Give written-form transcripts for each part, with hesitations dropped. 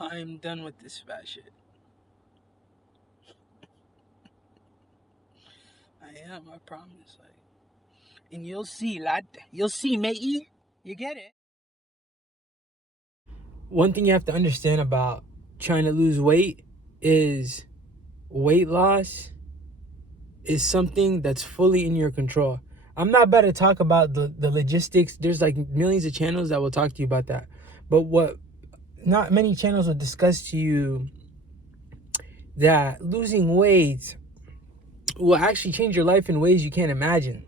I'm done with this fat shit. I am, I promise. Like, and you'll see, lad. You'll see, matey. You get it. One thing you have to understand about trying to lose weight is weight loss is something that's fully in your control. I'm not about to talk about the logistics. There's like millions of channels that will talk to you about that. But what not many channels will discuss to you that losing weight will actually change your life in ways you can't imagine.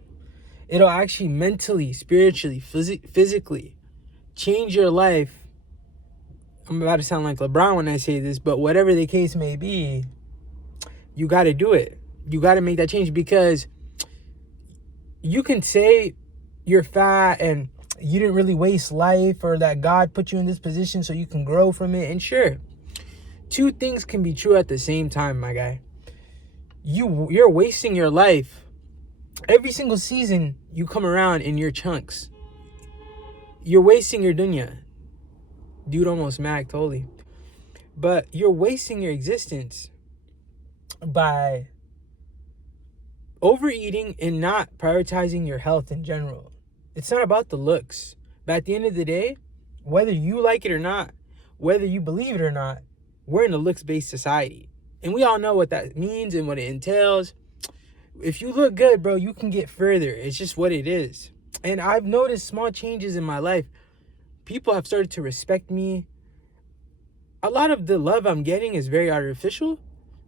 It'll actually mentally, spiritually, physically change your life. I'm about to sound like LeBron when I say this, but whatever the case may be, you got to do it. You got to make that change, because you can say you're fat and you didn't really waste life, or that God put you in this position so you can grow from it. And sure, two things can be true at the same time, my guy. You're wasting your life. Every single season you come around in your chunks. You're wasting your dunya. Dude almost smacked, totally. But you're wasting your existence by overeating and not prioritizing your health in general. It's not about the looks. But at the end of the day, whether you like it or not, whether you believe it or not, we're in a looks-based society. And we all know what that means and what it entails. If you look good, bro, you can get further. It's just what it is. And I've noticed small changes in my life. People have started to respect me. A lot of the love I'm getting is very artificial,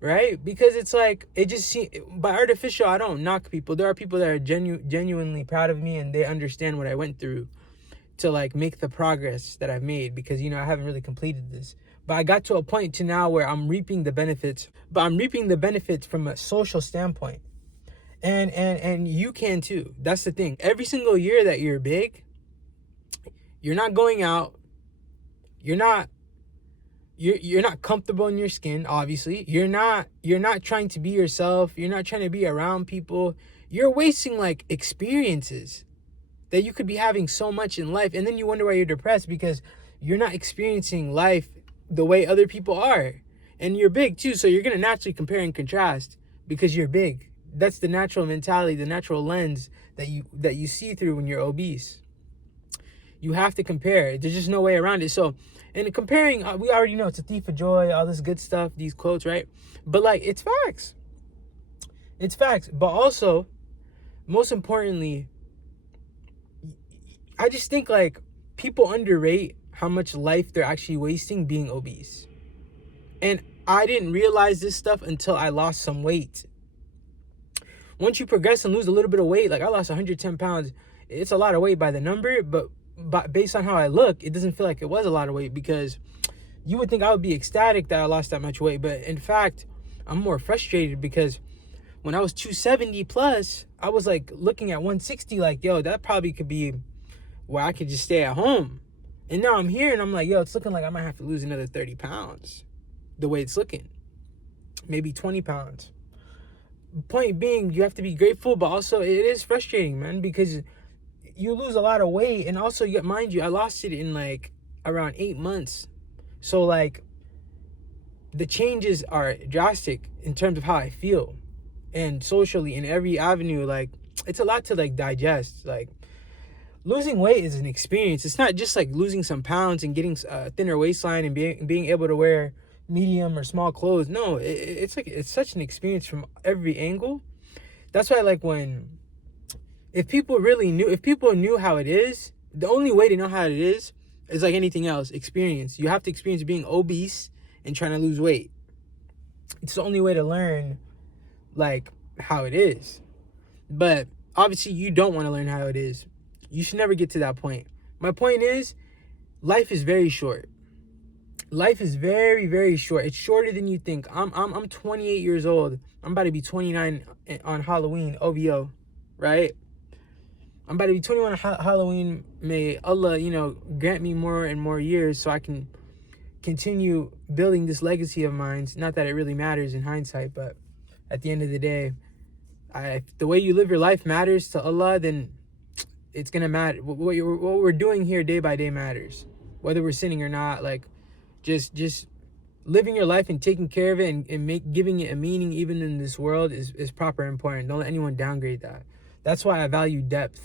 right? Because it's like, it just seems, by artificial, I don't knock people. There are people that are genuinely proud of me, and they understand what I went through to like make the progress that I've made, because, you know, I haven't really completed this. But I got to a point to now where I'm reaping the benefits, but I'm reaping the benefits from a social standpoint. And you can too. That's the thing. Every single year that you're big, you're not going out. You're not comfortable in your skin, obviously. You're not trying to be yourself. You're not trying to be around people. You're wasting like experiences that you could be having so much in life. And then you wonder why you're depressed, because you're not experiencing life the way other people are. And you're big too, so you're going to naturally compare and contrast because you're big. That's the natural mentality, the natural lens that you see through when you're obese. You have to compare. There's just no way around it. So, and comparing, we already know it's a thief of joy, all this good stuff, these quotes, right? But like, it's facts. It's facts. But also, most importantly, I just think like people underrate how much life they're actually wasting being obese. And I didn't realize this stuff until I lost some weight. Once you progress and lose a little bit of weight, like I lost 110 pounds, it's a lot of weight by the number, but based on how I look, it doesn't feel like it was a lot of weight, because you would think I would be ecstatic that I lost that much weight. But in fact, I'm more frustrated, because when I was 270 plus, I was like looking at 160 like, yo, that probably could be where I could just stay at home. And now I'm here and I'm like, yo, it's looking like I might have to lose another 30 pounds the way it's looking. Maybe 20 pounds. Point being, you have to be grateful, but also it is frustrating, man, because you lose a lot of weight. And also, mind you, I lost it in like around 8 months. So like the changes are drastic in terms of how I feel, and socially in every avenue. Like, it's a lot to like digest. Like, losing weight is an experience. It's not just like losing some pounds and getting a thinner waistline and being able to wear medium or small clothes. No, it's like, it's such an experience from every angle. That's why, like, if people knew how it is, the only way to know how it is like anything else, experience. You have to experience being obese and trying to lose weight. It's the only way to learn like how it is. But obviously you don't want to learn how it is. You should never get to that point. My point is, life is very short. Life is very, very short. It's shorter than you think. I'm 28 years old. I'm about to be 29 on Halloween, OVO, right? I'm about to be 21 on Halloween. May Allah, grant me more and more years so I can continue building this legacy of mine. Not that it really matters in hindsight, but at the end of the day, the way you live your life matters to Allah, then it's going to matter. What we're doing here day by day matters. Whether we're sinning or not, like, just living your life and taking care of it and giving it a meaning even in this world is proper and important. Don't let anyone downgrade that. That's why I value depth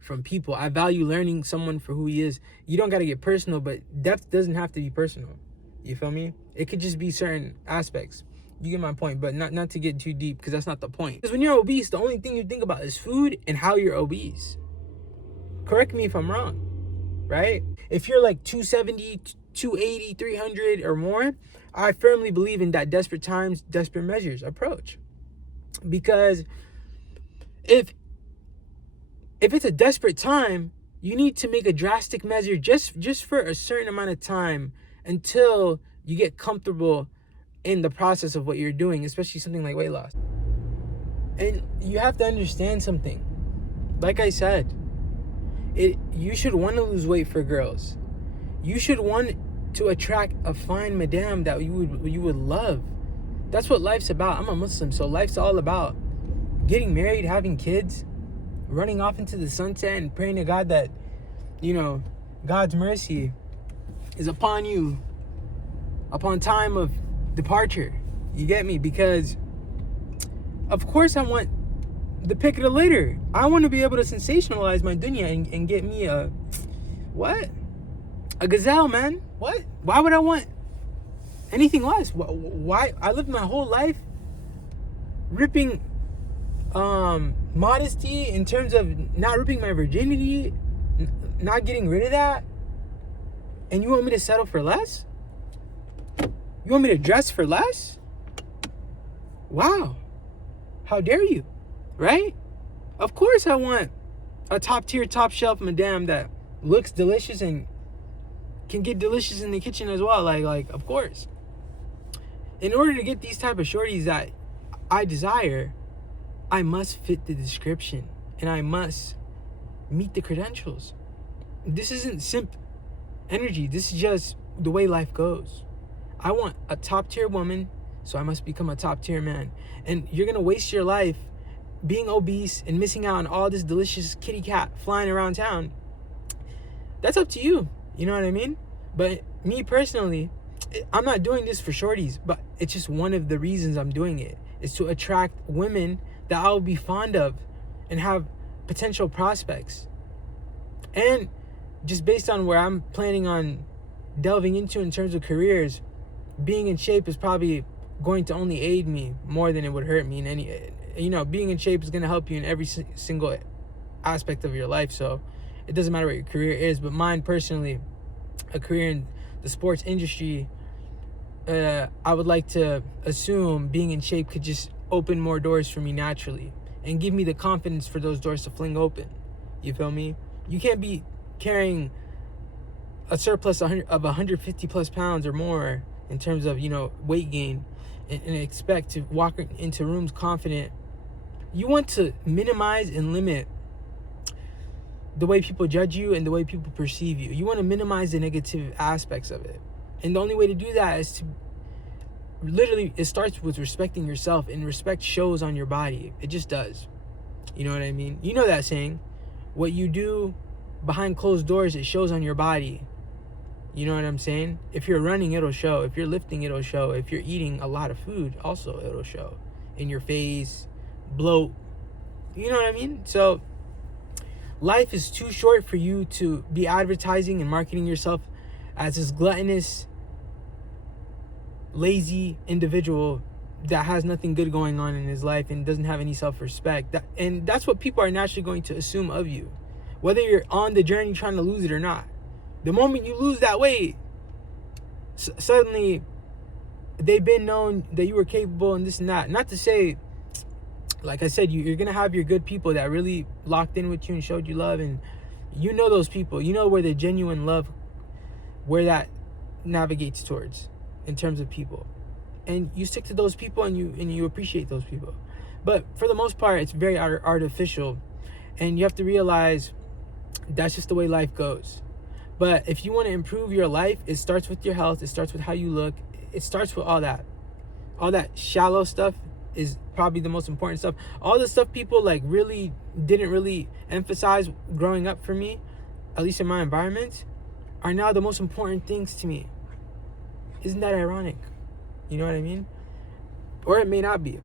from people. I value learning someone for who he is. You don't got to get personal, but depth doesn't have to be personal. You feel me? It could just be certain aspects. You get my point, but not to get too deep, because that's not the point. Because when you're obese, the only thing you think about is food and how you're obese. Correct me if I'm wrong, right? If you're like 270, 280, 300 or more, I firmly believe in that desperate times, desperate measures approach. Because if it's a desperate time, you need to make a drastic measure just for a certain amount of time until you get comfortable in the process of what you're doing, especially something like weight loss. And you have to understand something. Like I said, you should want to lose weight for girls. You should want to attract a fine madame that you would love. That's what life's about. I'm a Muslim, so life's all about getting married, having kids, running off into the sunset and praying to God that, God's mercy is upon you upon time of departure. You get me? Because of course I want the pick of the litter. I want to be able to sensationalize my dunya and get me a gazelle, man. What? Why would I want anything less? Why? I lived my whole life ripping modesty in terms of not ripping my virginity, not getting rid of that, and you want me to settle for less? You want me to dress for less? Wow. How dare you? Right? Of course I want a top tier, top shelf madame that looks delicious and can get delicious in the kitchen as well. Like of course. In order to get these type of shorties that I desire, I must fit the description and I must meet the credentials. This isn't simp energy. This is just the way life goes. I want a top tier woman, so I must become a top tier man. And you're gonna waste your life being obese and missing out on all this delicious kitty cat flying around town. That's up to you. You know what I mean? But me personally, I'm not doing this for shorties, but it's just one of the reasons I'm doing it. Is to attract women that I'll be fond of and have potential prospects. And just based on where I'm planning on delving into in terms of careers, being in shape is probably going to only aid me more than it would hurt me in any, being in shape is going to help you in every single aspect of your life. So it doesn't matter what your career is, but mine personally, a career in the sports industry, I would like to assume being in shape could just open more doors for me naturally and give me the confidence for those doors to fling open. You feel me? You can't be carrying a surplus of 150 plus pounds or more in terms of, weight gain and expect to walk into rooms confident. You want to minimize and limit the way people judge you and the way people perceive you. You want to minimize the negative aspects of it. And the only way to do that is to it starts with respecting yourself, and respect shows on your body. It just does. You know what I mean? You know that saying, what you do behind closed doors, it shows on your body. You know what I'm saying? If you're running, it'll show. If you're lifting, it'll show. If you're eating a lot of food, also it'll show. In your face, bloat. You know what I mean? So life is too short for you to be advertising and marketing yourself as this gluttonous, lazy individual that has nothing good going on in his life and doesn't have any self-respect. And that's what people are naturally going to assume of you, whether you're on the journey trying to lose it or not. The moment you lose that weight, suddenly they've been known that you were capable and this and that. Not to say, like I said, you're going to have your good people that really locked in with you and showed you love. And you know those people. You know where the genuine love, where that navigates towards in terms of people. And you stick to those people and you appreciate those people. But for the most part, it's very artificial. And you have to realize that's just the way life goes. But if you want to improve your life, it starts with your health. It starts with how you look. It starts with all that. All that shallow stuff is probably the most important stuff. All the stuff people really didn't really emphasize growing up for me, at least in my environment, are now the most important things to me. Isn't that ironic? You know what I mean? Or it may not be.